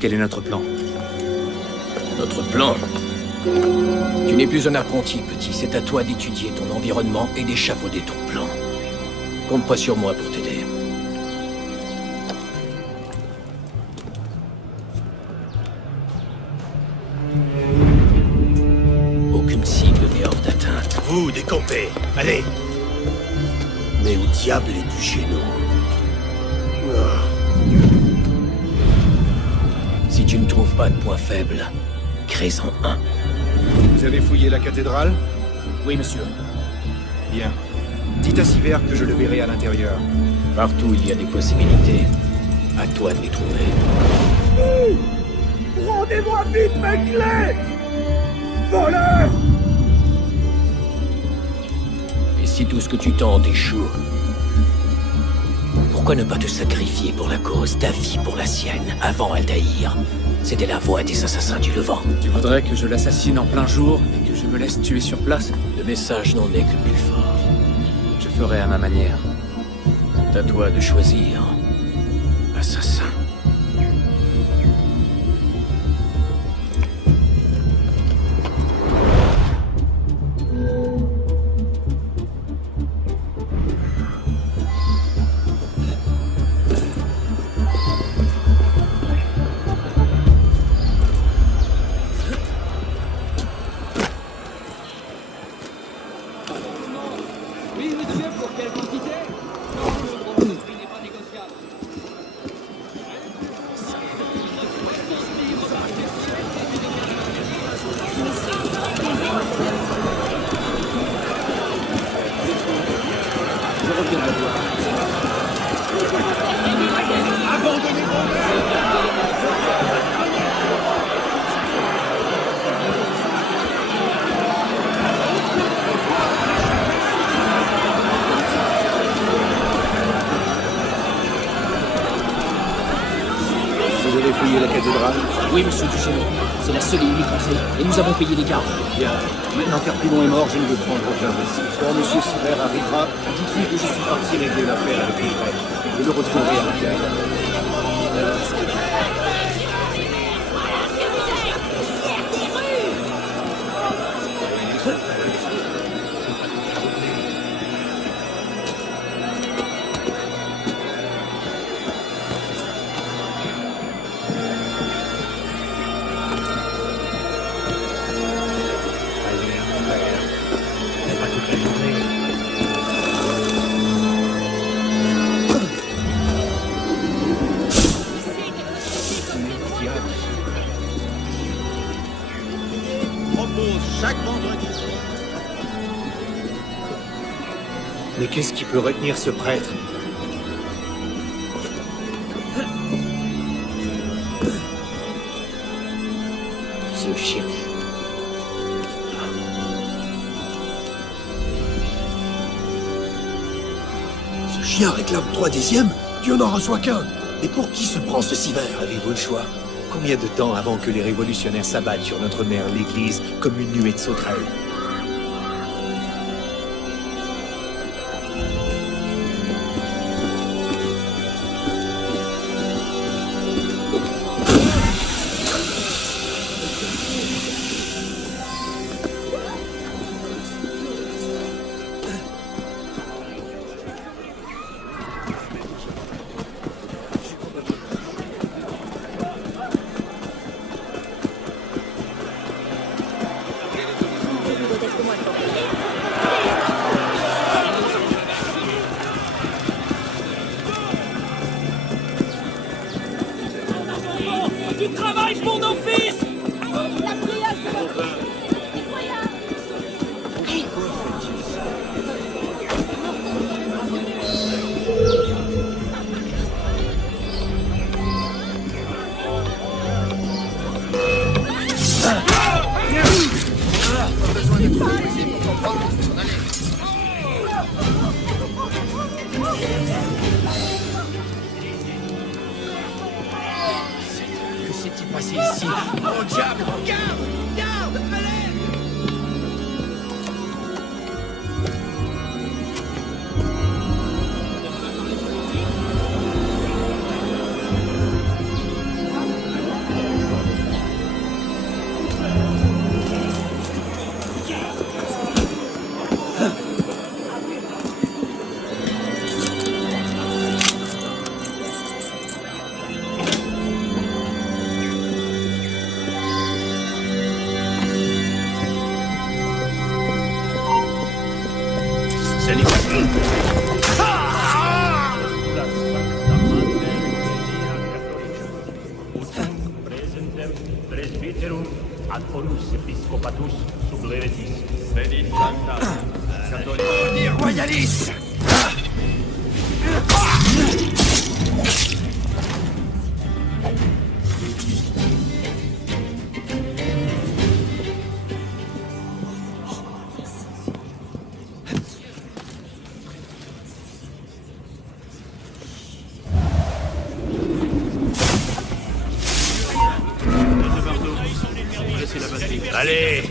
Quel est notre plan? Notre plan? Tu n'es plus un apprenti, petit. C'est à toi d'étudier ton environnement et d'échafauder ton plan. Compte pas sur moi pour t'aider. Aucune cible n'est hors d'atteinte. Vous, décampez. Allez. Mais où diable es-tu chez nous? Si tu ne trouves pas de point faible, crée-en un. Vous avez fouillé la cathédrale? Oui, monsieur. Bien. Dites à Siver que je le verrai à l'intérieur. Partout il y a des possibilités. À toi de les trouver. Rendez-moi vite mes clés! Voleur! Et si tout ce que tu tentes échoue, pourquoi ne pas te sacrifier pour la cause, ta vie pour la sienne, avant Altaïr? C'était la voix des assassins du Levant. Tu voudrais que je l'assassine en plein jour et que je me laisse tuer sur place? Le message n'en est que plus fort. Je ferai à ma manière. C'est à toi de choisir, assassin. Oui, monsieur, pour quelle quantité? Non, le prix n'est pas négociable. Vous avez fouillé la cathédrale? Oui, monsieur Duchesneau. C'est la seule et unique entrée. Et nous avons payé les gardes. Bien. Maintenant qu'Arpillon est mort, je ne veux prendre aucun risque. Quand M. Siver arrivera, dites-lui que je suis parti régler l'affaire avec les prêtres. Je le retrouverai à l'intérieur. Propose chaque vendredi. Mais qu'est-ce qui peut retenir ce prêtre? Ce chien. Ce chien réclame 3/10. Dieu n'en reçoit qu'un. Et pour qui se prend ce Siver? Avez-vous le choix? Combien de temps avant que les révolutionnaires s'abattent sur notre mère, l'Église, comme une nuée de sauterelles? Tu travailles pour nos fils! La prière, Que s'est-il passé ici? Oh diable! Garde! Garde! Allez! ad onus episcopatus sublevetis. Venit sancta. Royaliste! Allez!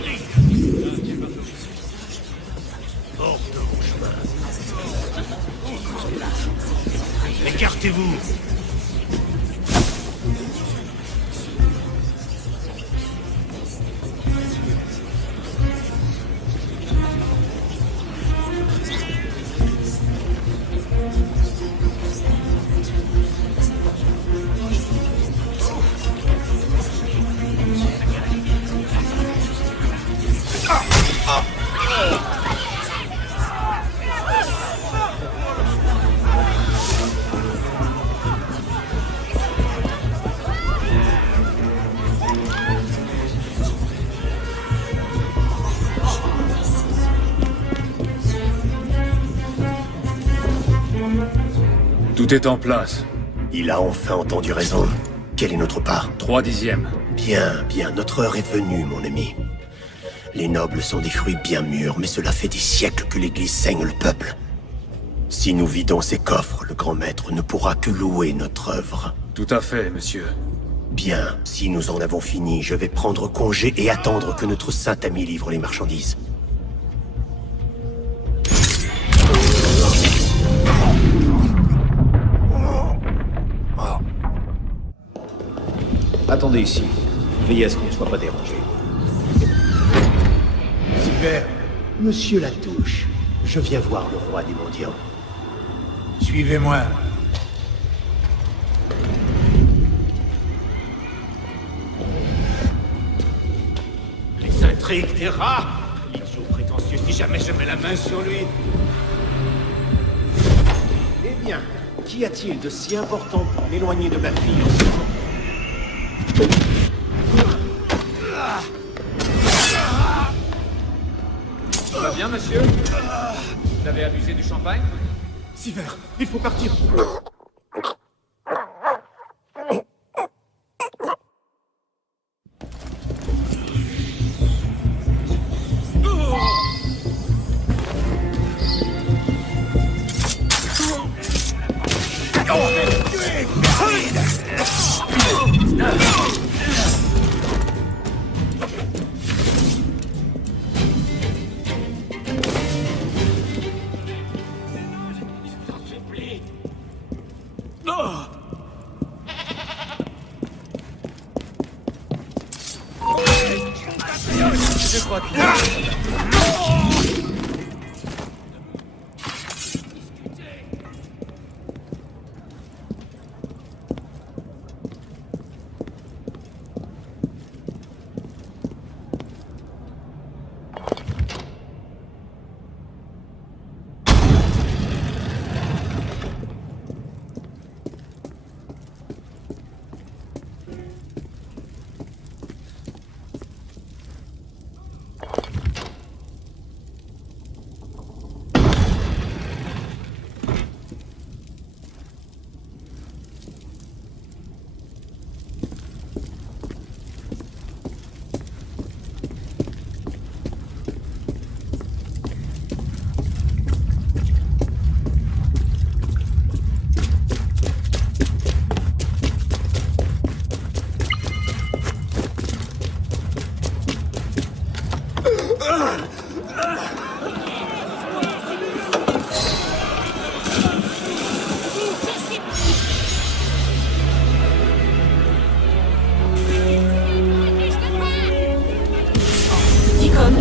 Écartez-vous! Tout est en place. Il a enfin entendu raison. Quelle est notre part? 3/10. Bien, bien, notre heure est venue, mon ami. Les nobles sont des fruits bien mûrs, mais cela fait des siècles que l'Église saigne le peuple. Si nous vidons ces coffres, le grand maître ne pourra que louer notre œuvre. Tout à fait, monsieur. Bien, si nous en avons fini, je vais prendre congé et attendre que notre saint ami livre les marchandises. Attendez ici. Veillez à ce qu'on ne soit pas dérangé. Silver, monsieur Latouche, je viens voir le roi des mendiants. Suivez-moi. Les intrigues des rats! L'idiot prétentieux si jamais je mets la main sur lui! Eh bien, qu'y a-t-il de si important pour m'éloigner de ma fille en ce moment? Tout va bien, monsieur? Vous avez abusé du champagne? Silver, il faut partir. Je crois que...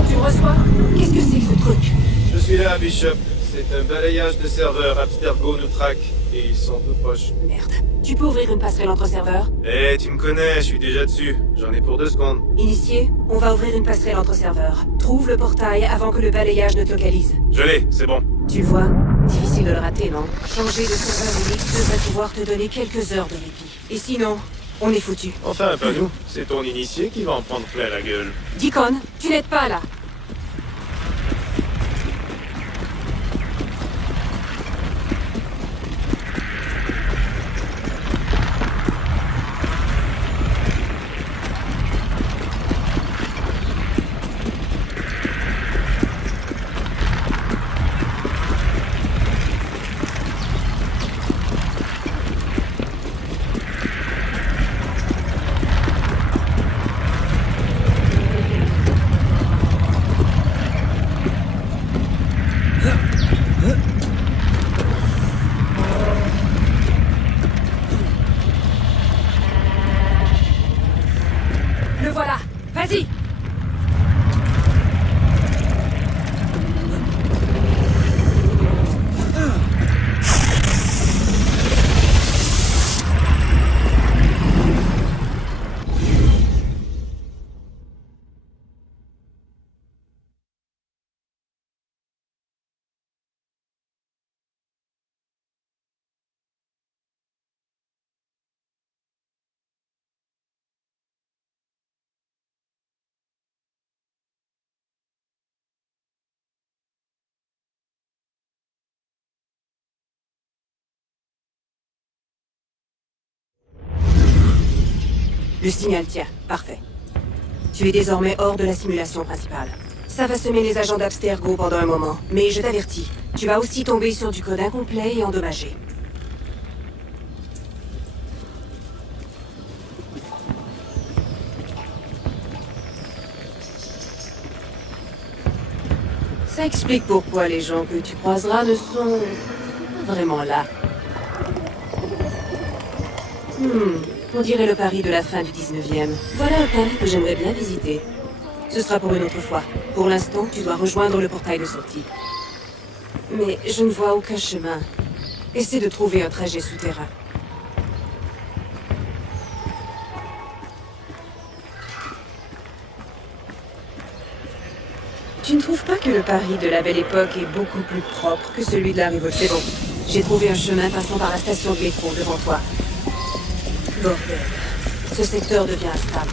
Tu reçois? Qu'est-ce que c'est que ce truc? Je suis là, Bishop. C'est un balayage de serveurs. Abstergo nous traque. Et ils sont tout proches. Merde. Tu peux ouvrir une passerelle entre serveurs? Eh, tu me connais, je suis déjà dessus. J'en ai pour 2 secondes. Initié, on va ouvrir une passerelle entre serveurs. Trouve le portail avant que le balayage ne te localise. Je l'ai, c'est bon. Tu le vois? Difficile de le rater, non? Changer de serveur unique devrait pouvoir te donner quelques heures de répit. Et sinon, On est foutu. Enfin, pas nous. C'est ton initié qui va en prendre plein la gueule. Deacon, tu n'aides pas là. Le voilà. Vas-y. Le signal tient. Parfait. Tu es désormais hors de la simulation principale. Ça va semer les agents d'Abstergo pendant un moment, mais je t'avertis, tu vas aussi tomber sur du code incomplet et endommagé. Ça explique pourquoi les gens que tu croiseras ne sont pas vraiment là. On dirait le Paris de la fin du 19e. Voilà un Paris que j'aimerais bien visiter. Ce sera pour une autre fois. Pour l'instant, tu dois rejoindre le portail de sortie. Mais je ne vois aucun chemin. Essaie de trouver un trajet souterrain. Tu ne trouves pas que le Paris de la Belle Époque est beaucoup plus propre que celui de la Révolte? C'est bon. J'ai trouvé un chemin passant par la station de métro devant toi. Bordel. Ce secteur devient instable.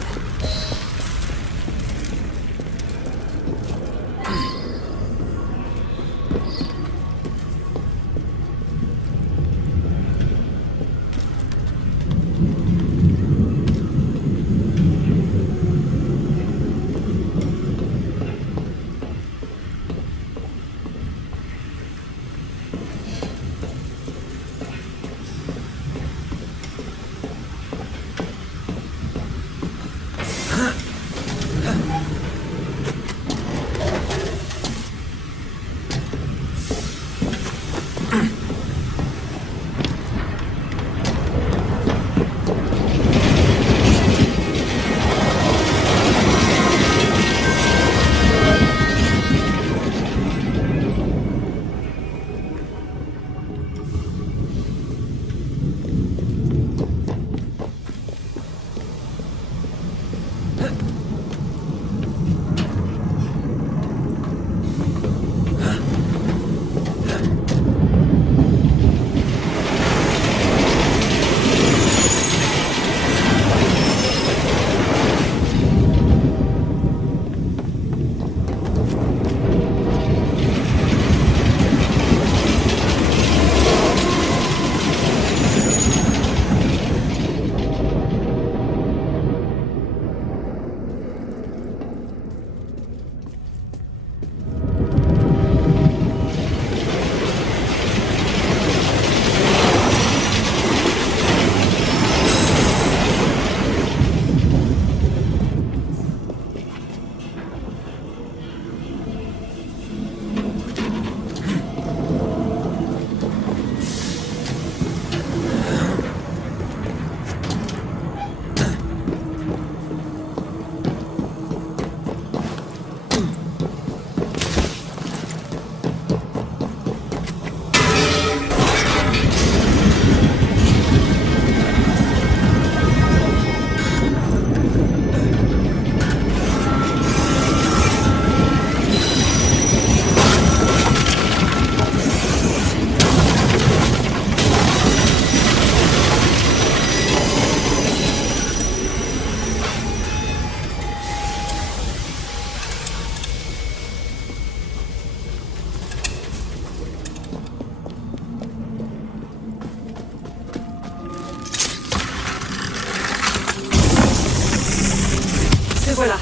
voilà.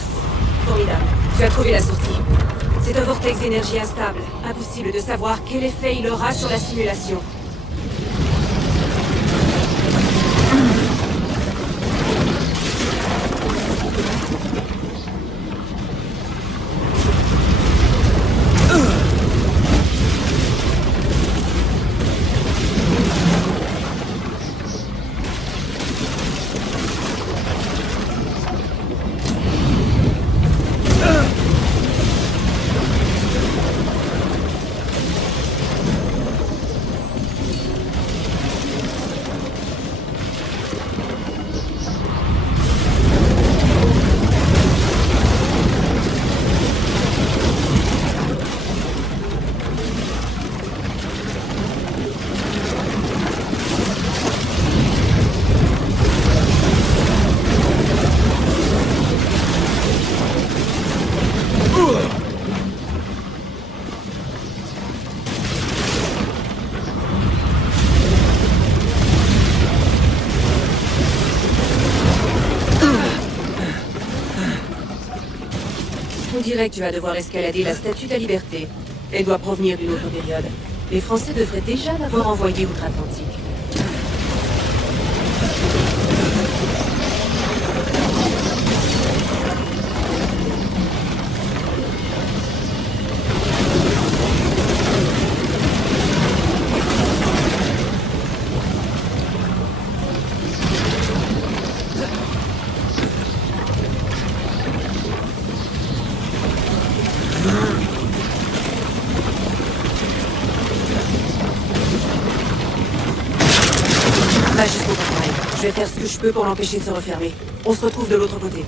Formidable. Tu as trouvé la sortie. C'est un vortex d'énergie instable. Impossible de savoir quel effet il aura sur la simulation. On dirait que tu vas devoir escalader la Statue de la Liberté. Elle doit provenir d'une autre période. Les Français devraient déjà l'avoir envoyée outre-Atlantique. Va jusqu'au portail. Je vais faire ce que je peux pour l'empêcher de se refermer. On se retrouve de l'autre côté.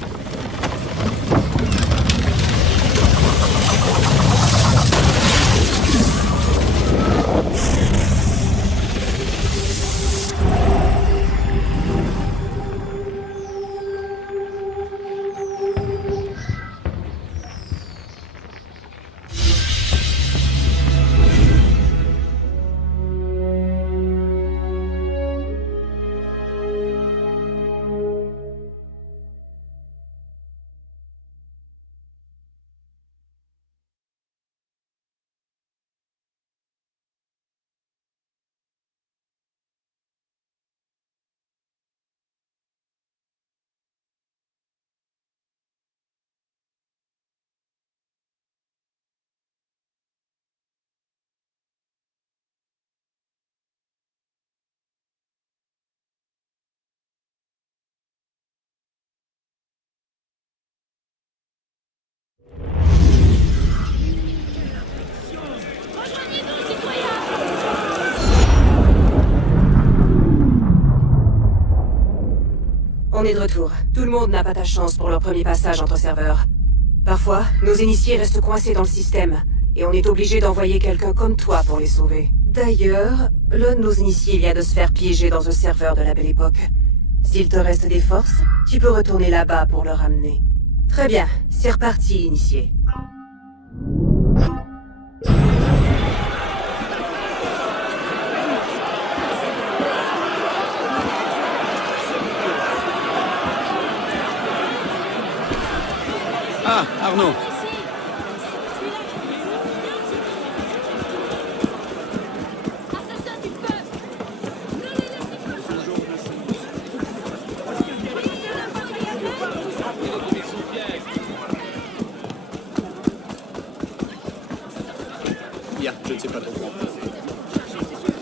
On est de retour. Tout le monde n'a pas ta chance pour leur premier passage entre serveurs. Parfois, nos initiés restent coincés dans le système, et on est obligé d'envoyer quelqu'un comme toi pour les sauver. D'ailleurs, l'un de nos initiés vient de se faire piéger dans un serveur de la Belle Époque. S'il te reste des forces, tu peux retourner là-bas pour le ramener. Très bien, c'est reparti, initié. Ah, Arnaud. Bien, je ne sais pas trop.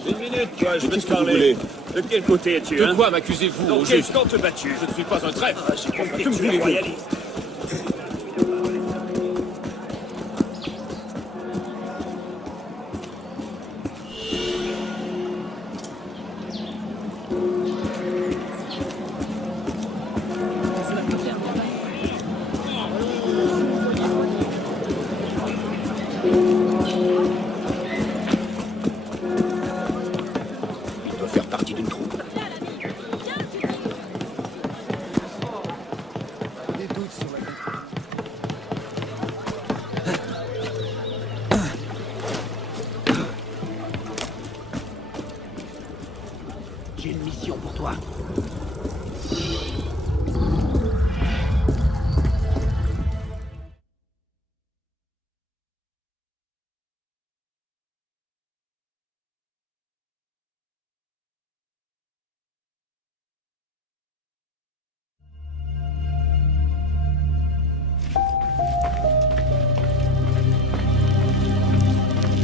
Une minute, toi, je veux te Vous parler. voulez De quel côté es-tu, De hein? quoi m'accusez-vous Dans au quel juste camp te bats-tu? Je ne suis pas un traître. J'ai compris Que que tu es voulez-vous? royaliste. Il doit faire partie d'une troupe.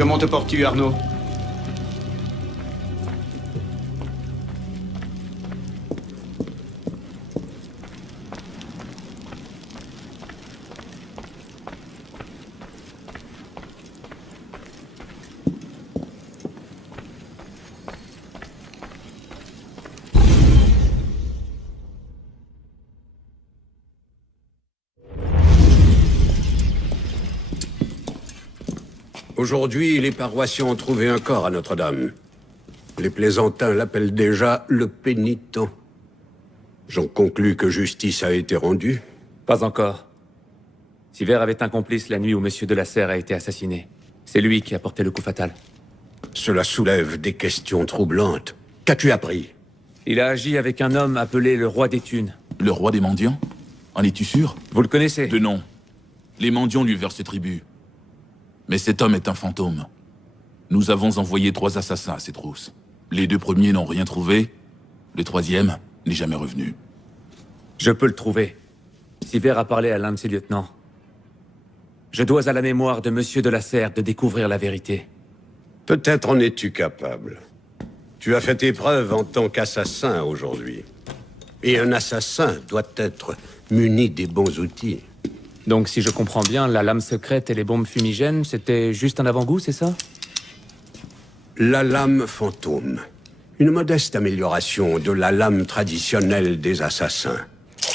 Comment te portes-tu, Arnaud? Aujourd'hui, les paroissiens ont trouvé un corps à Notre-Dame. Les plaisantins l'appellent déjà le pénitent. J'en conclus que justice a été rendue. Pas encore. Sivert avait un complice la nuit où Monsieur de la Serre a été assassiné. C'est lui qui a porté le coup fatal. Cela soulève des questions troublantes. Qu'as-tu appris? Il a agi avec un homme appelé le Roi des Thunes. Le roi des mendiants? En es-tu sûr? Vous le connaissez? De nom. Les mendiants lui versent tribut. Mais cet homme est un fantôme. Nous avons envoyé 3 assassins à ses trousses. Les 2 premiers n'ont rien trouvé. Le 3e n'est jamais revenu. Je peux le trouver. Sivert a parlé à l'un de ses lieutenants. Je dois à la mémoire de Monsieur de la Serre de découvrir la vérité. Peut-être en es-tu capable. Tu as fait tes preuves en tant qu'assassin aujourd'hui. Et un assassin doit être muni des bons outils. Donc si je comprends bien, la lame secrète et les bombes fumigènes, c'était juste un avant-goût, c'est ça? La lame fantôme. Une modeste amélioration de la lame traditionnelle des assassins.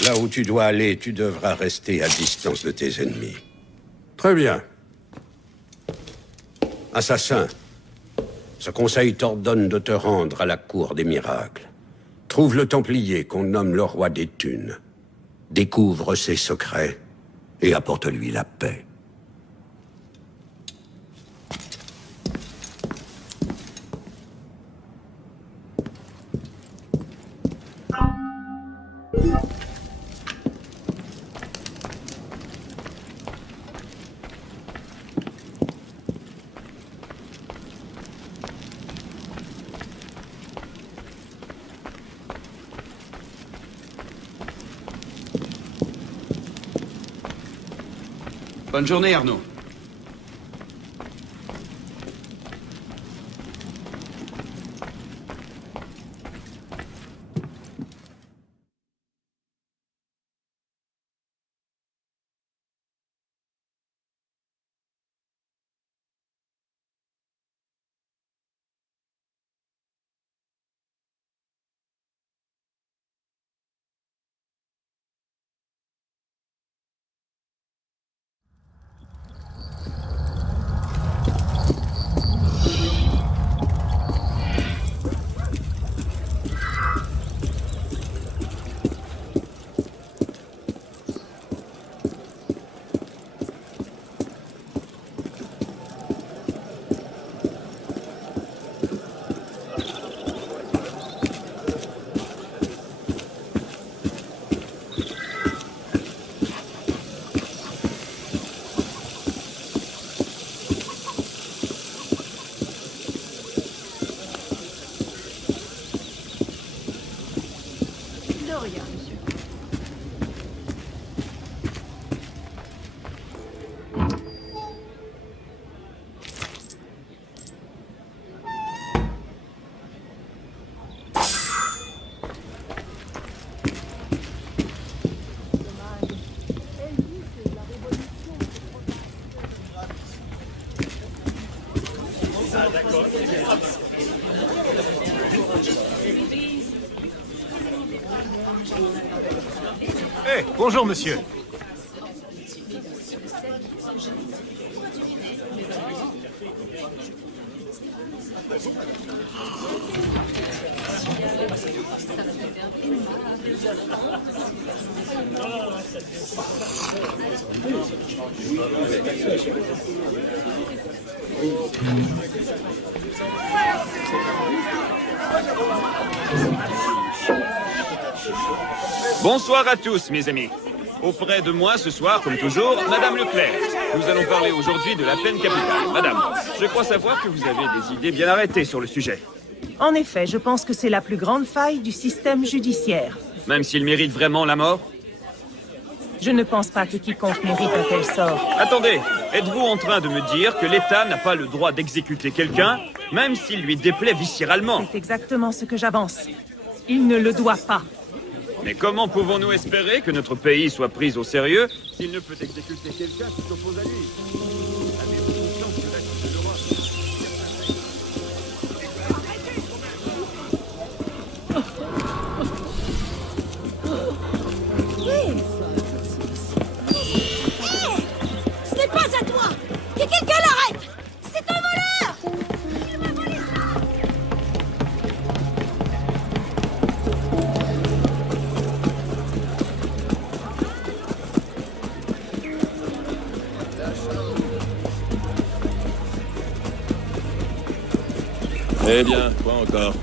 Là où tu dois aller, tu devras rester à distance de tes ennemis. Très bien. Assassin, ce conseil t'ordonne de te rendre à la cour des miracles. Trouve le Templier qu'on nomme le roi des Thunes. Découvre ses secrets et apporte-lui la paix. Bonne journée, Arnaud. Bonjour, monsieur. Bonsoir à tous, mes amis. Auprès de moi ce soir, comme toujours, Madame Leclerc. Nous allons parler aujourd'hui de la peine capitale. Madame, je crois savoir que vous avez des idées bien arrêtées sur le sujet. En effet, je pense que c'est la plus grande faille du système judiciaire. Même s'il mérite vraiment la mort? Je ne pense pas que quiconque mérite un tel sort. Attendez, Êtes-vous en train de me dire que l'État n'a pas le droit d'exécuter quelqu'un, même s'il lui déplaît viscéralement? C'est exactement ce que j'avance. Il ne le doit pas. Mais comment pouvons-nous espérer que notre pays soit pris au sérieux s'il ne peut exécuter quelqu'un qui s'oppose à lui? Avez-vous conscience du reste de l'Europe? Ce n'est pas à toi! Que quelqu'un l'arrête! C'est un voleur! Il m'a volé ça! Eh bien, quoi encore?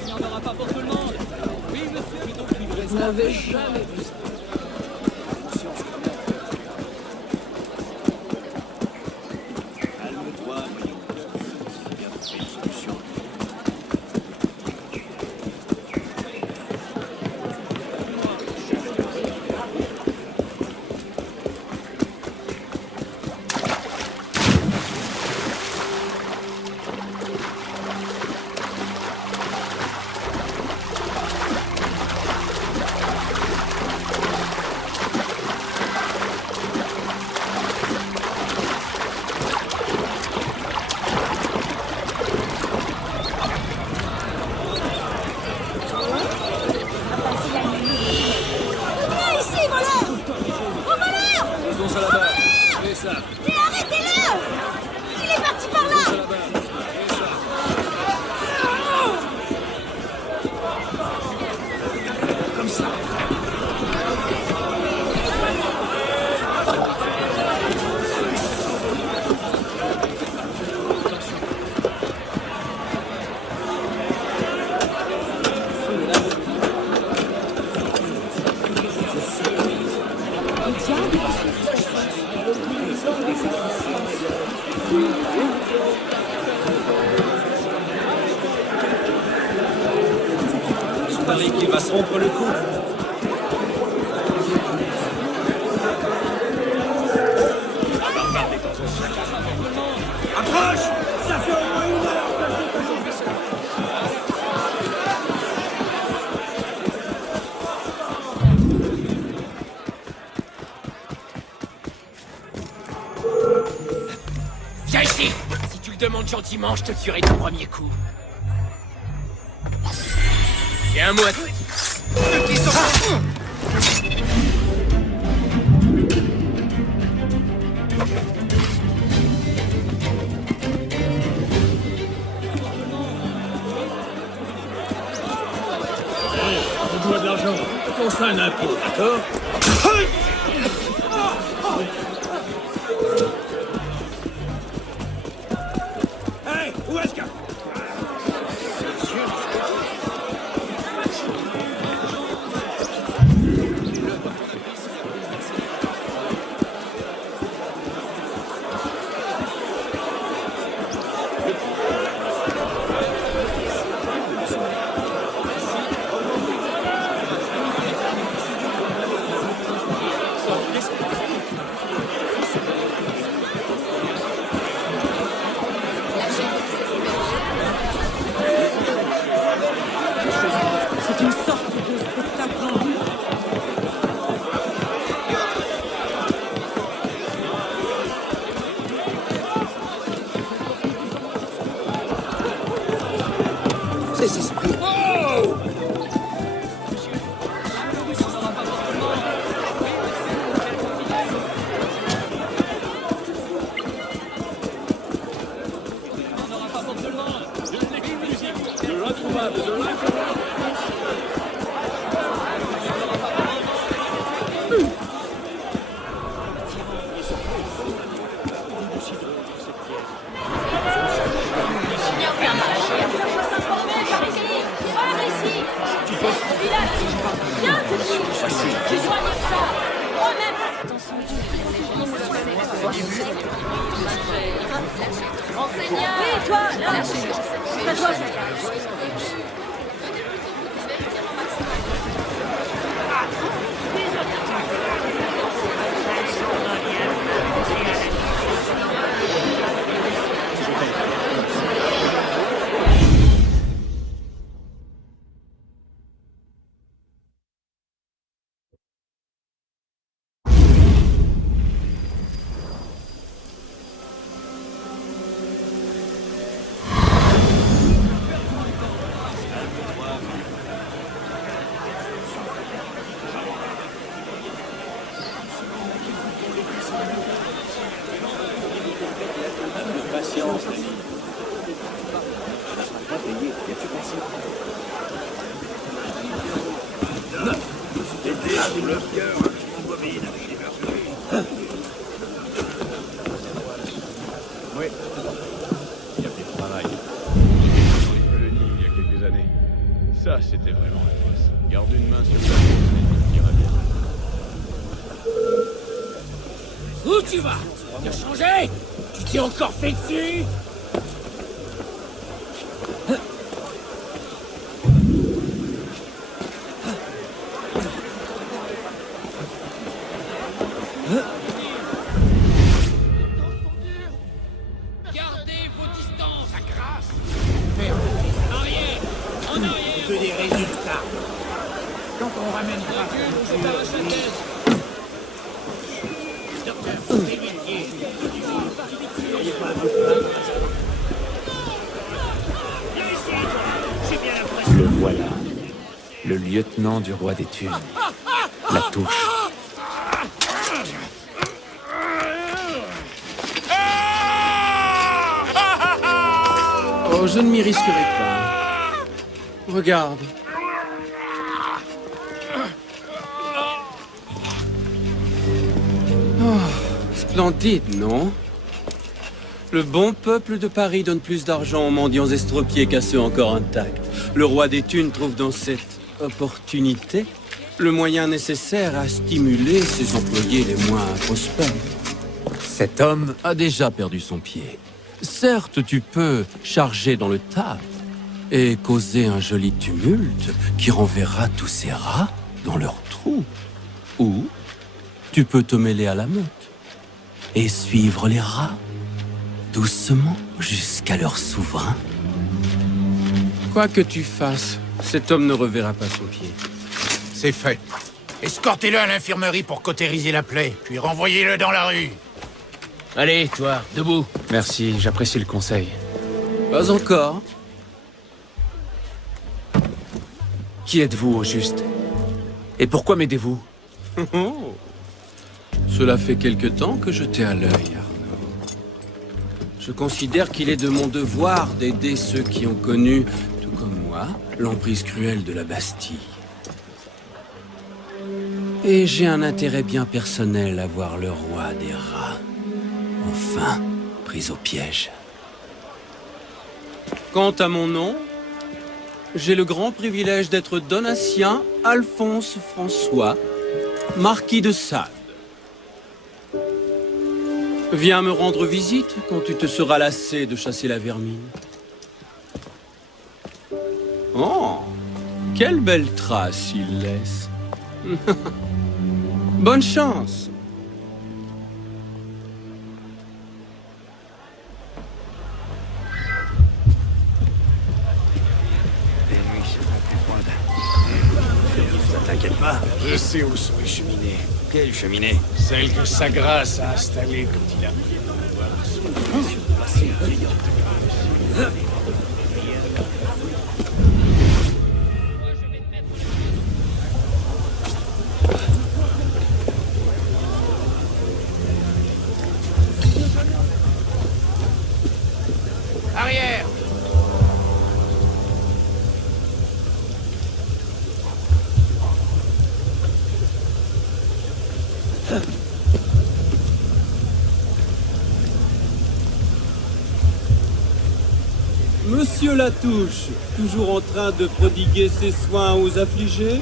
Il n'y en aura pas pour tout le monde. Oui, monsieur. Vous n'avez jamais vu ça. Calme-toi, voyons. J'ai bien trouvé une solution. Viens ici, voleur! Au voleur! Faisons ça là-bas. Fais ça. Mais arrêtez-le! Il est parti par là! Ça là-bas. Fais ça. Comme ça. Je parie qu'il va se rompre le cou. Approche! Ça fait au moins 1 heure que je Viens ici! Si tu le demandes gentiment, je te tuerai du premier coup. Il y a un mot à dire. On doit de l'argent. On fait un impôt, d'accord? Hey, où est-ce que... C'est une sorte de spectacle en vue. Ces esprits. Oui, toi, là! C'est à toi! Oui. Il y a plus de travail. Dans les colonies, il y a quelques années. Ça, c'était vraiment la classe. Garde une main sur ça, ça ira bien. Où tu vas? T'as changé? Tu t'es encore fait dessus? Gardez vos distances. Ça crasse. Arrière. En arrière. Que des résultats. Quand on ramènera Je t'arrache la tête. docteur, c'est vérifié. N'ayez pas à vous plaindre. Viens ici. J'ai bien l'impression. Le voilà. Le lieutenant du roi des thunes. La touche. Oh, je ne m'y risquerai pas. Regarde. Oh, splendide, non? Le bon peuple de Paris donne plus d'argent aux mendiants estropiés qu'à ceux encore intacts. Le roi des thunes trouve dans cette opportunité le moyen nécessaire à stimuler ses employés les moins prospères. Cet homme a déjà perdu son pied. Certes, tu peux charger dans le tas et causer un joli tumulte qui renverra tous ces rats dans leur trou. Ou tu peux te mêler à la meute et suivre les rats doucement jusqu'à leur souverain. Quoi que tu fasses, cet homme ne reverra pas son pied. C'est fait. Escortez-le à l'infirmerie pour cautériser la plaie, puis renvoyez-le dans la rue. Allez, toi, debout. Merci, j'apprécie le conseil. Pas encore. Qui êtes-vous, au juste? Et pourquoi m'aidez-vous? Oh. Cela fait quelque temps que je t'ai à l'œil, Arnaud. Je considère qu'il est de mon devoir d'aider ceux qui ont connu, tout comme moi, l'emprise cruelle de la Bastille. Et j'ai un intérêt bien personnel à voir le roi des rats, enfin, pris au piège. Quant à mon nom, j'ai le grand privilège d'être Donatien Alphonse François, marquis de Sade. Viens me rendre visite quand tu te seras lassé de chasser la vermine. Oh, quelle belle trace il laisse. Bonne chance. T'inquiète pas. Je sais où sont les cheminées. Quelle cheminée? Celle que sa grâce a installée quand il a pris le pouvoir. Arrière. Monsieur Latouche, toujours en train de prodiguer ses soins aux affligés?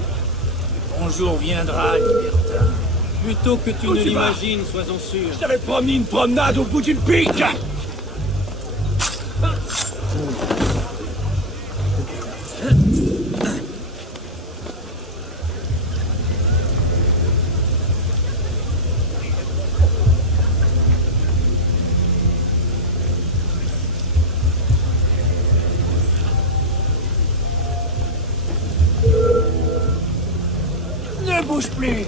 Bonjour viendra, libertin. Plutôt que tu ne l'imagines, sois-en sûr. Je t'avais promis une promenade au bout d'une pique. Ne bouge plus.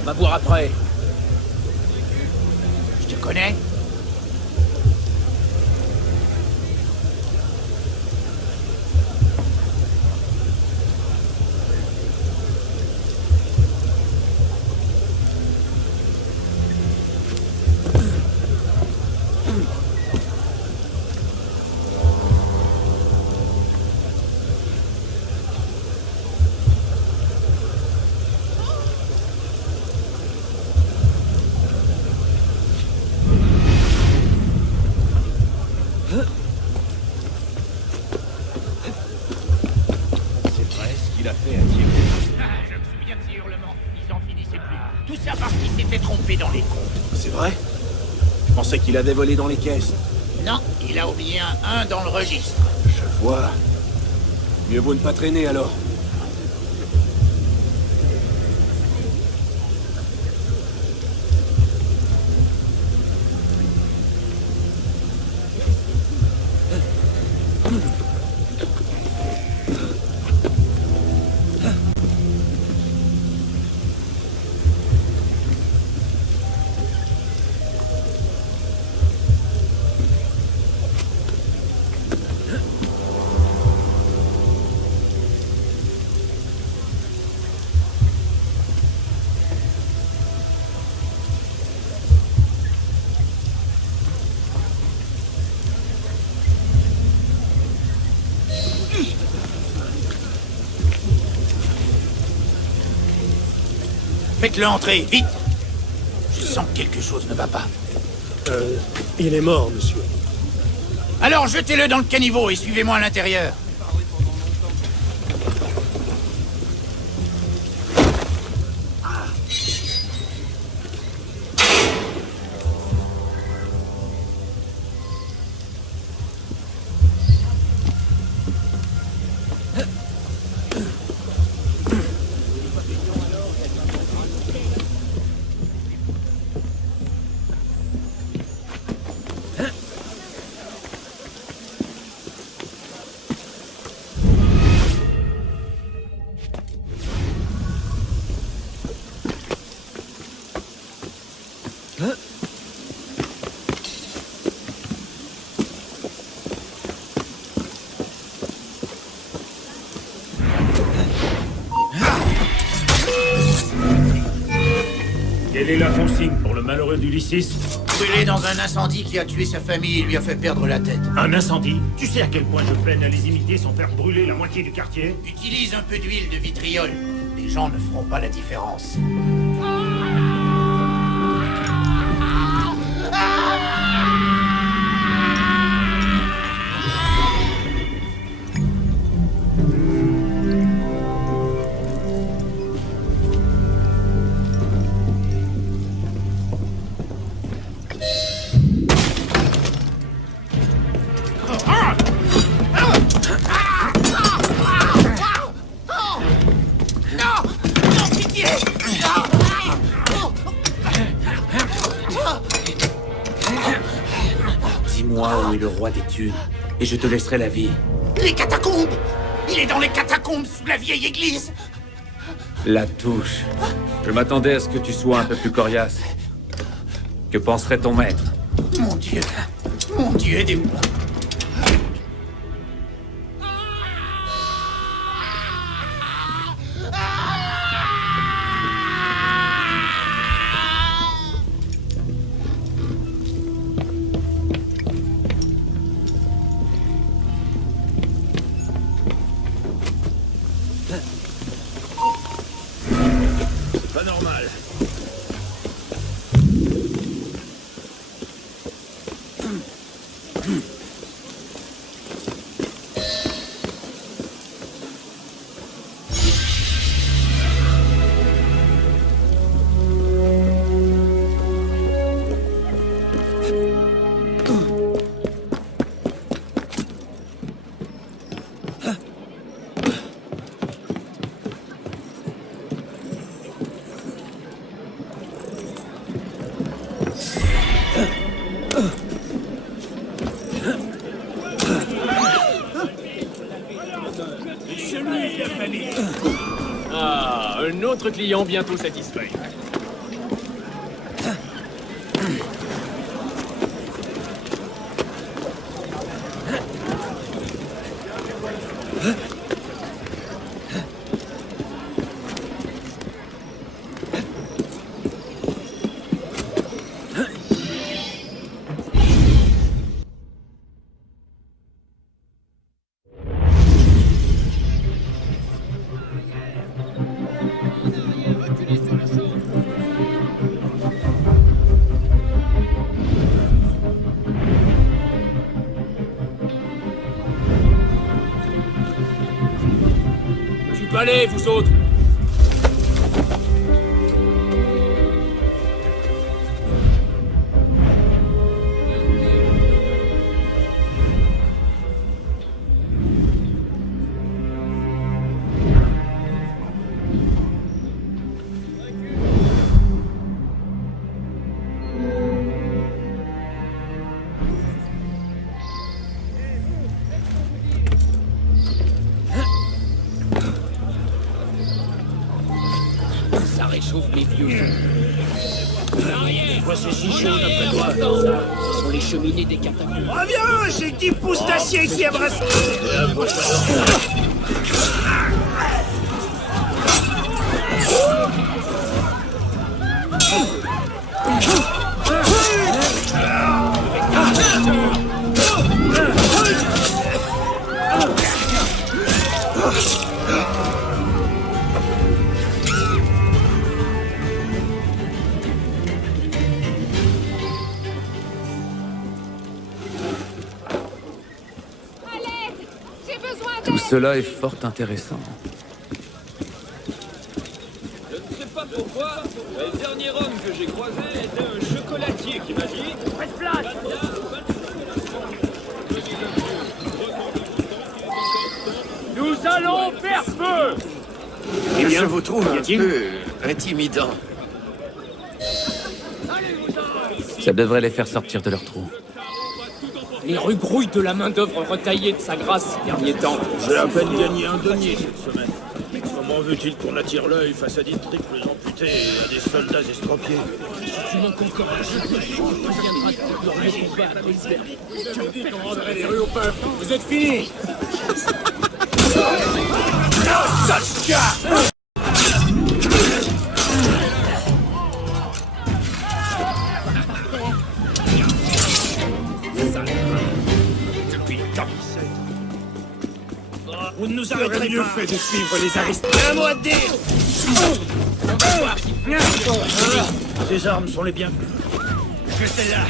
On va boire après. connais? C'est vrai? Je pensais qu'il avait volé dans les caisses. Non, il a oublié un 1 dans le registre. Je vois. Mieux vaut ne pas traîner alors. Faites-le entrer, vite! Je sens que quelque chose ne va pas. Il est mort, monsieur. Alors jetez-le dans le caniveau et suivez-moi à l'intérieur. Quelle est la consigne pour le malheureux d'Ulysses? Brûlé dans un incendie qui a tué sa famille et lui a fait perdre la tête. Un incendie? Tu sais à quel point je peine à les imiter sans faire brûler la moitié du quartier? Utilise un peu d'huile de vitriol. Les gens ne feront pas la différence. Dis-moi où est le roi des thunes, et je te laisserai la vie. Les catacombes! Il est dans les catacombes sous la vieille église! La touche. Je m'attendais à ce que tu sois un peu plus coriace. Que penserait ton maître? Mon Dieu! Mon Dieu, aidez-moi! Pas normal. Ah, un autre client bientôt satisfait. Allez, vous autres! Ça réchauffe mes vieux. Pourquoi c'est si chaud d'après toi? Ce sont les cheminées des catacombes. Reviens, j'ai 10 pouces d'acier ici à brasser. Tout cela est fort intéressant. Je ne sais pas pourquoi, mais le dernier homme que j'ai croisé était un chocolatier qui m'a dit... Faites place! Nous allons faire feu! Eh bien, je vous trouve un peu intimidant. Ça devrait les faire sortir de leur trou. Les rues grouillent de la main-d'œuvre retaillée de sa grâce ces derniers temps. J'ai à peine gagné un denier cette semaine. Comment veut-il qu'on attire l'œil face à des triples amputés et à des soldats estropiés? Si tu manques encore un jeu de chance, tu viendras de le combat à l'iceberg. Tu me dis qu'on rendrait les rues au peuple. Vous êtes finis. Vous ne nous arrêterez mieux fait de suivre les aristocrates. Un mot à te dire. Ces armes sont les bienvenues. Que celle-là.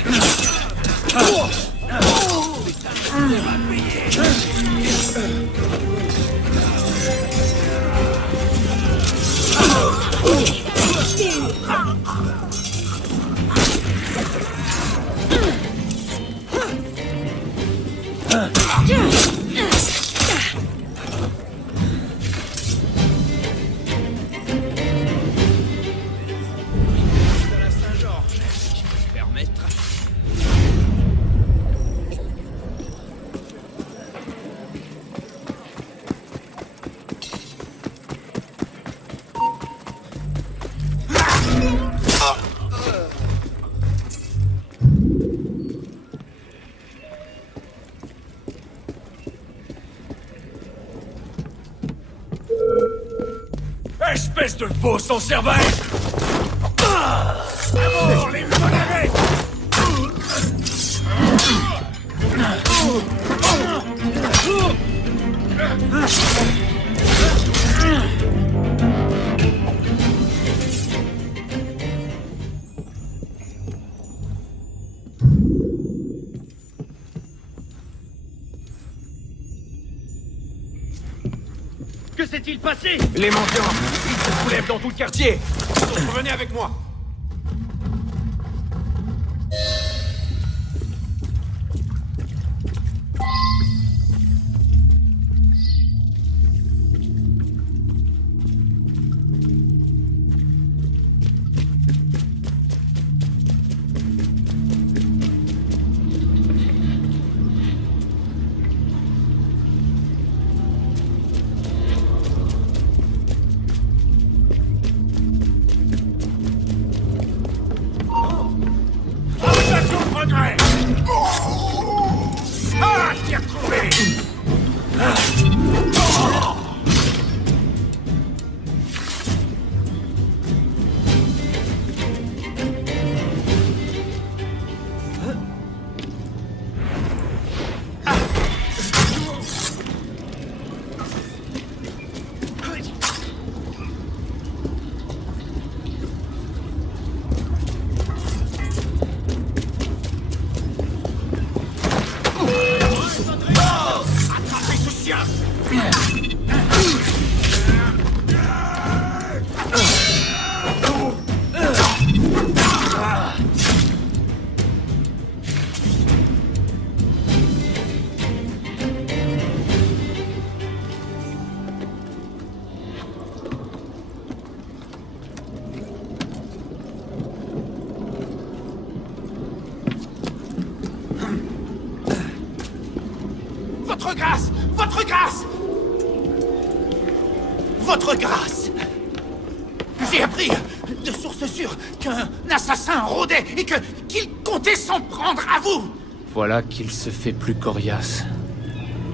Espèce de faux sans cervelle! D'abord, les modérés! Que s'est-il passé? Les mendiants! Ils se soulèvent dans tout le quartier! Venez avec moi! Ah, t'y as trouvé! Attrapez ce chien! Votre grâce! Votre grâce! Votre grâce! J'ai appris de sources sûres qu'un assassin rôdait et qu'il comptait s'en prendre à vous! Voilà qu'il se fait plus coriace.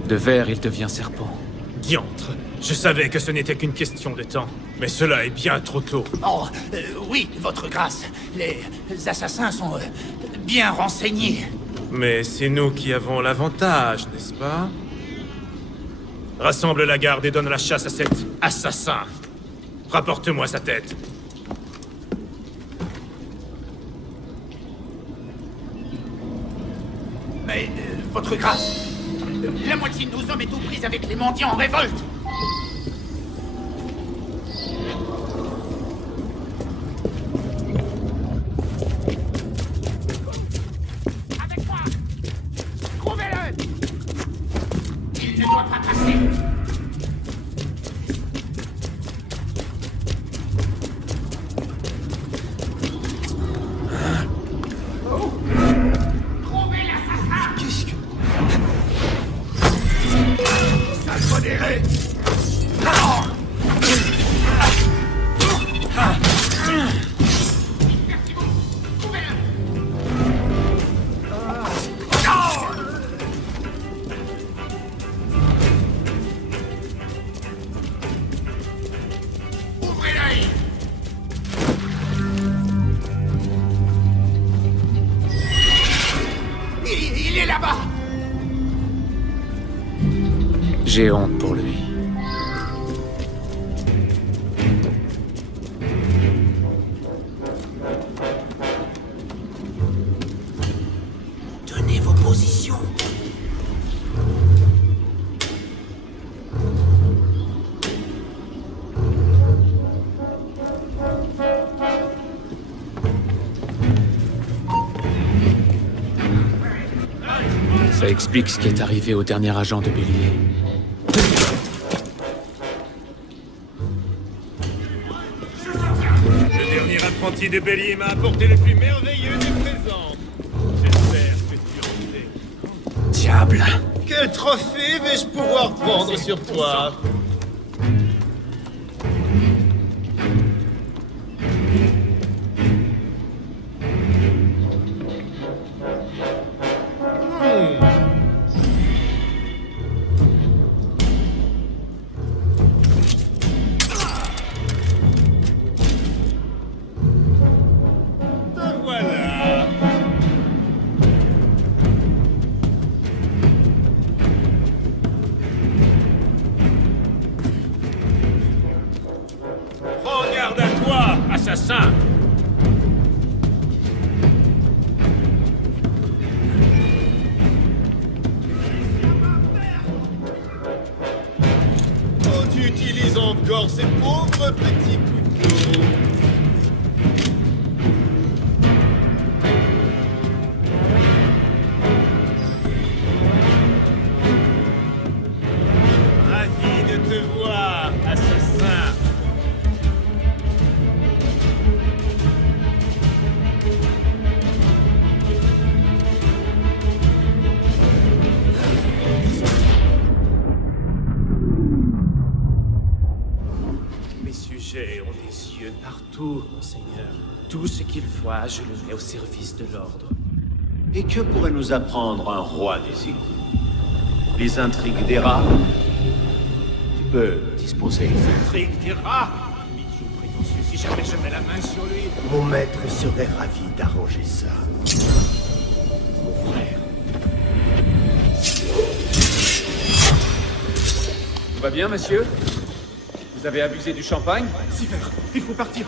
De ver, il devient serpent. Diantre, je savais que ce n'était qu'une question de temps, mais cela est bien trop tôt. Oh, oui, votre grâce. Les assassins sont bien renseignés. Mais c'est nous qui avons l'avantage, n'est-ce pas? Rassemble la garde et donne la chasse à cet assassin. Rapporte-moi sa tête. Mais, votre grâce, la moitié de nos hommes est aux prises avec les mendiants en révolte. Avec moi! Trouvez-le! Il ne doit pas passer! Trouvez l'assassin! Qu'est-ce que... Sale modéré! Ouvrez l'œil! Il est là-bas! J'ai honte pour lui. Tenez vos positions. Ça explique ce qui est arrivé au dernier agent de Bélier. Le dernier apprenti de Bélier m'a apporté le plus merveilleux des présents. J'espère que tu en es. Diable! Quel trophée vais-je pouvoir prendre sur toi? Te voilà. Prends garde à toi, assassin! Oh, tu utilises encore ces pauvres petits couteaux. Ravi de te voir, assassin! Mes sujets ont des yeux partout, monseigneur. Tout ce qu'ils voient, je le mets au service de l'ordre. Et que pourrait nous apprendre un roi des égouts? Les intrigues des rats? Tu peux disposer. Intrigue des rats! Michou prétentieux, si jamais je mets la main sur lui. Mon maître serait ravi d'arranger ça. Mon frère. Tout va bien, monsieur? Vous avez abusé du champagne? Sivert, il faut partir.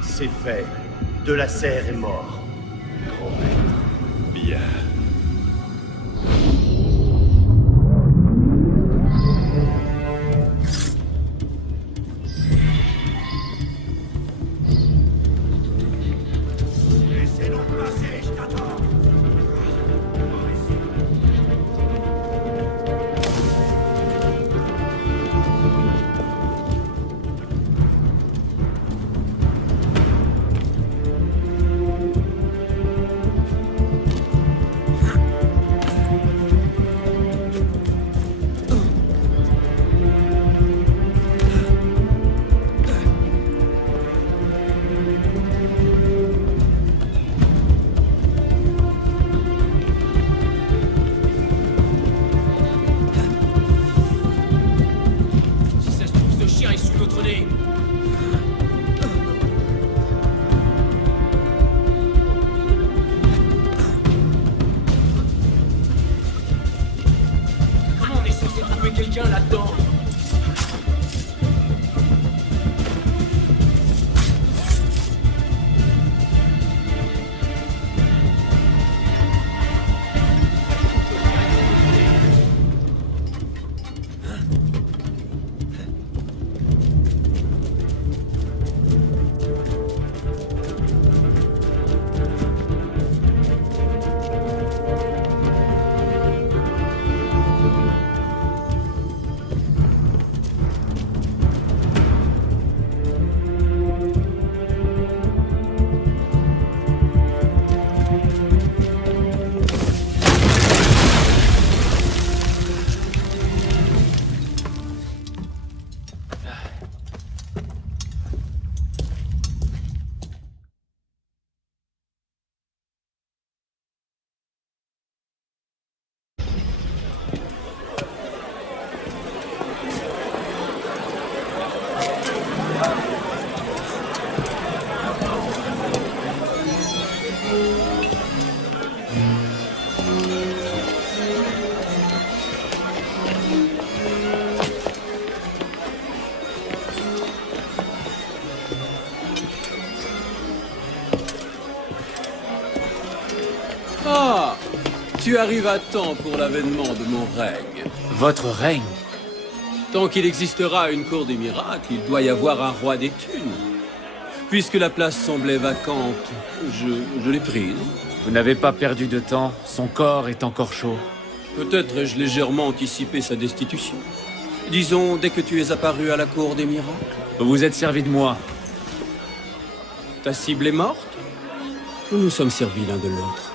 C'est fait. De la Serre est mort. Grand maître. Bien. Laissez-nous passer, je t'attends. chien là-dedans. Ah, tu arrives à temps pour l'avènement de mon règne. Votre règne? Tant qu'il existera une cour des miracles, il doit y avoir un roi des thunes. Puisque la place semblait vacante, je l'ai prise. Vous n'avez pas perdu de temps, son corps est encore chaud. Peut-être ai-je légèrement anticipé sa destitution. Disons, dès que tu es apparu à la cour des miracles. Vous vous êtes servi de moi. Ta cible est morte? Nous nous sommes servis l'un de l'autre.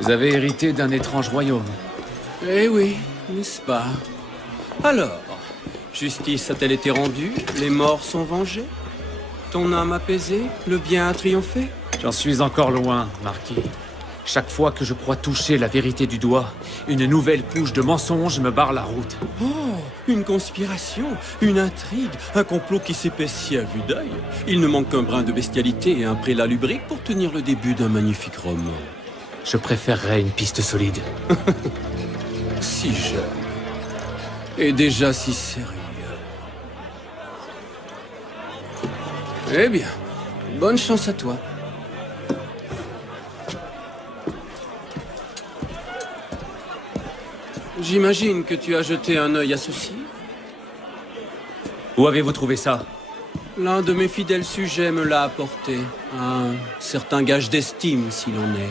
Vous avez hérité d'un étrange royaume. Eh oui, n'est-ce pas? Alors, justice a-t-elle été rendue? Les morts sont vengés? Ton âme apaisée? Le bien a triomphé? J'en suis encore loin, Marquis. Chaque fois que je crois toucher la vérité du doigt, une nouvelle couche de mensonges me barre la route. Oh, une conspiration, une intrigue, un complot qui s'épaissit à vue d'œil. Il ne manque qu'un brin de bestialité et un prélat lubrique pour tenir le début d'un magnifique roman. Je préférerais une piste solide. Si jeune. Et déjà si sérieux. Eh bien, bonne chance à toi. J'imagine que tu as jeté un œil à ceci. Où avez-vous trouvé ça? L'un de mes fidèles sujets me l'a apporté. Un certain gage d'estime, s'il en est.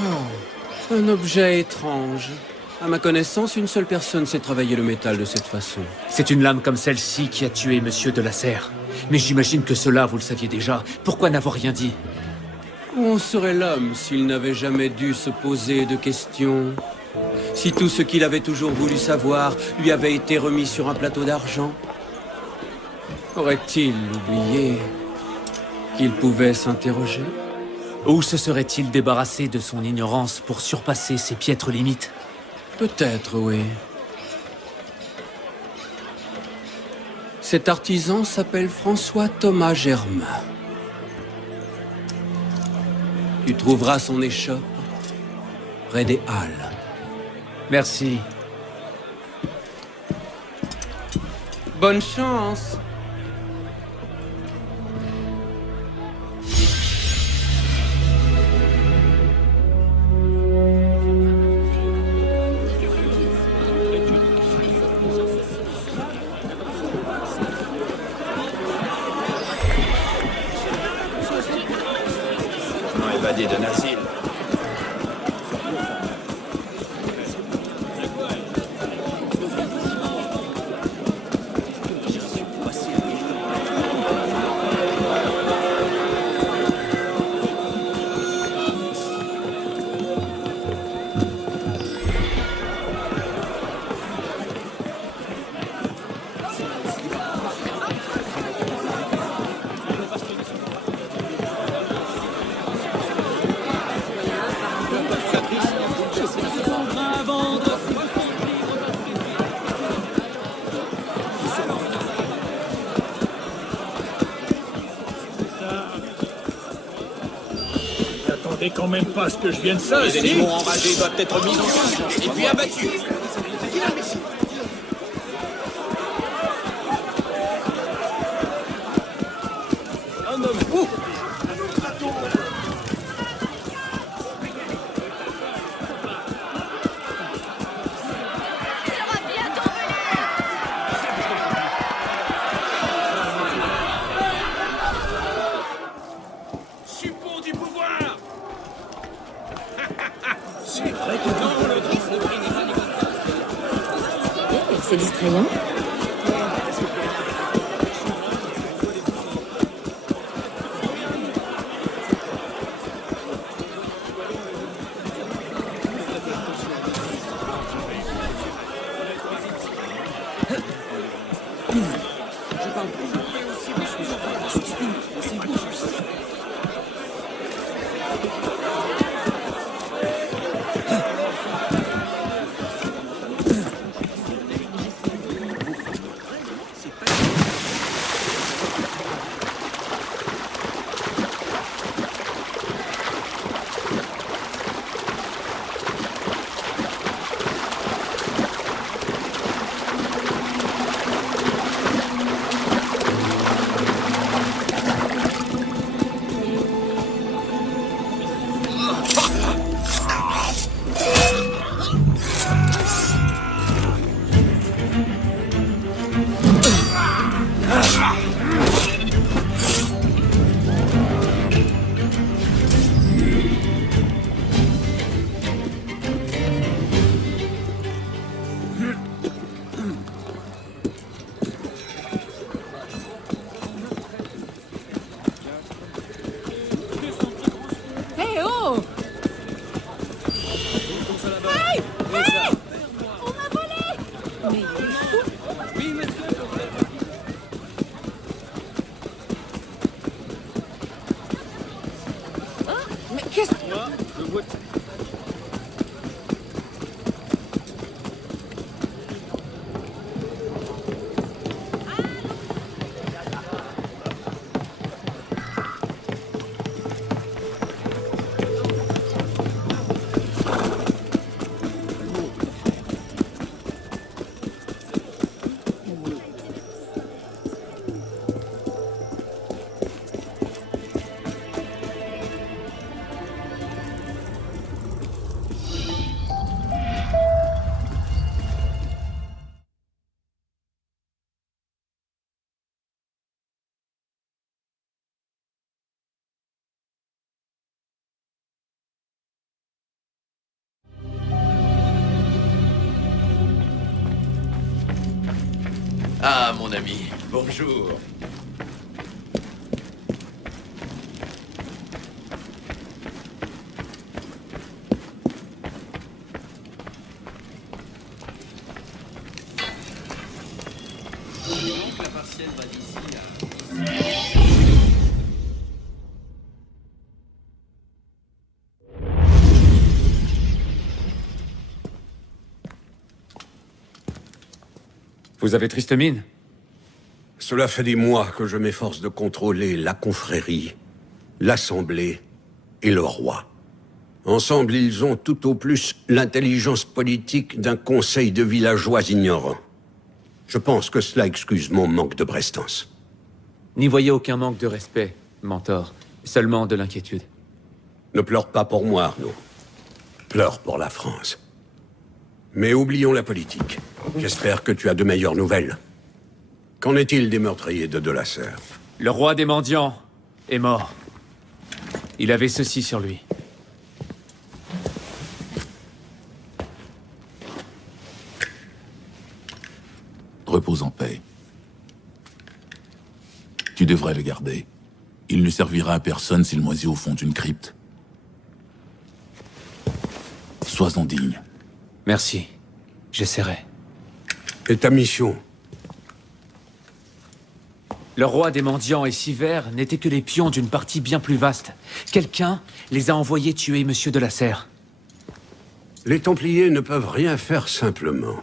Oh, un objet étrange. À ma connaissance, une seule personne sait travailler le métal de cette façon. C'est une lame comme celle-ci qui a tué Monsieur de la Serre. Mais j'imagine que cela, vous le saviez déjà. Pourquoi n'avoir rien dit? Où en serait l'homme s'il n'avait jamais dû se poser de questions? Si tout ce qu'il avait toujours voulu savoir lui avait été remis sur un plateau d'argent? Aurait-il oublié qu'il pouvait s'interroger? Ou se serait-il débarrassé de son ignorance pour surpasser ses piètres limites? Peut-être, oui. Cet artisan s'appelle François Thomas Germain. Tu trouveras son échoppe près des Halles. Merci. Bonne chance. Évadé d'un asile. C'est quand même pas ce que je viens de ça, Les animaux enragés doivent être mis en cage et puis abattus. Un homme fou. Suppôt du pouvoir. C'est vrai que non, le prix n'est pas négatif. C'est distrayant. Hé, oh! Hey! Hey! On m'a volé! Mais il est fou! Oui, monsieur. Mais qu'est-ce que... Moi, je vois... Ah, mon ami, bonjour. Donc, la parcelle va d'ici à... Vous avez triste mine? Cela fait des mois que je m'efforce de contrôler la confrérie, l'assemblée et le roi. Ensemble, ils ont tout au plus l'intelligence politique d'un conseil de villageois ignorants. Je pense que cela excuse mon manque de prestance. N'y voyez aucun manque de respect, mentor. Seulement de l'inquiétude. Ne pleure pas pour moi, Arnaud. Pleure pour la France. Mais oublions la politique. J'espère que tu as de meilleures nouvelles. Qu'en est-il des meurtriers de la Serre? Le roi des mendiants est mort. Il avait ceci sur lui. Repose en paix. Tu devrais le garder. Il ne servira à personne s'il moisit au fond d'une crypte. Sois-en digne. Merci. J'essaierai. Et ta mission? Le roi des mendiants et Siver n'étaient que les pions d'une partie bien plus vaste. Quelqu'un les a envoyés tuer Monsieur de la Serre. Les Templiers ne peuvent rien faire simplement.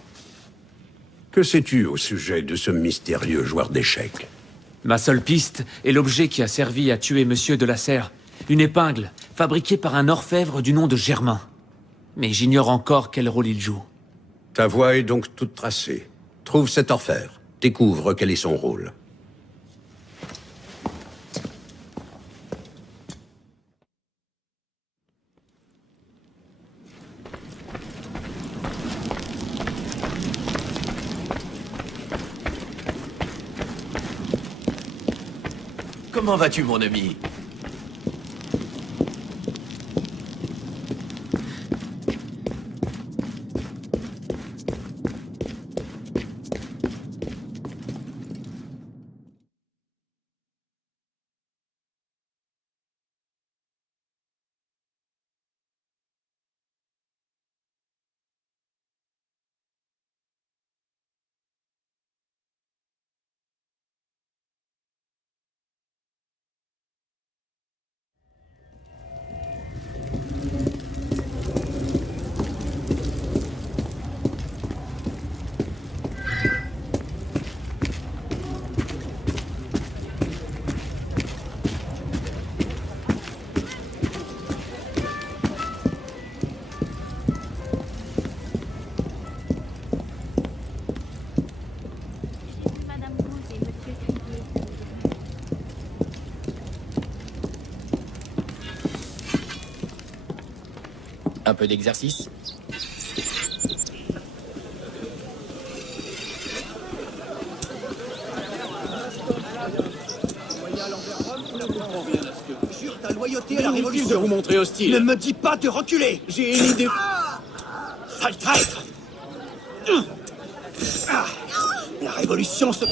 Que sais-tu au sujet de ce mystérieux joueur d'échecs? Ma seule piste est l'objet qui a servi à tuer Monsieur de la Serre. Une épingle, fabriquée par un orfèvre du nom de Germain. Mais j'ignore encore quel rôle il joue. Ta voie est donc toute tracée. Trouve cet orfèvre. Découvre quel est son rôle. Comment vas-tu, mon ami? Un peu d'exercice? Jure ta loyauté à la Révolution. De vous montrer hostile. Ne me dis pas de reculer. J'ai une idée. Sale traître. La Révolution se...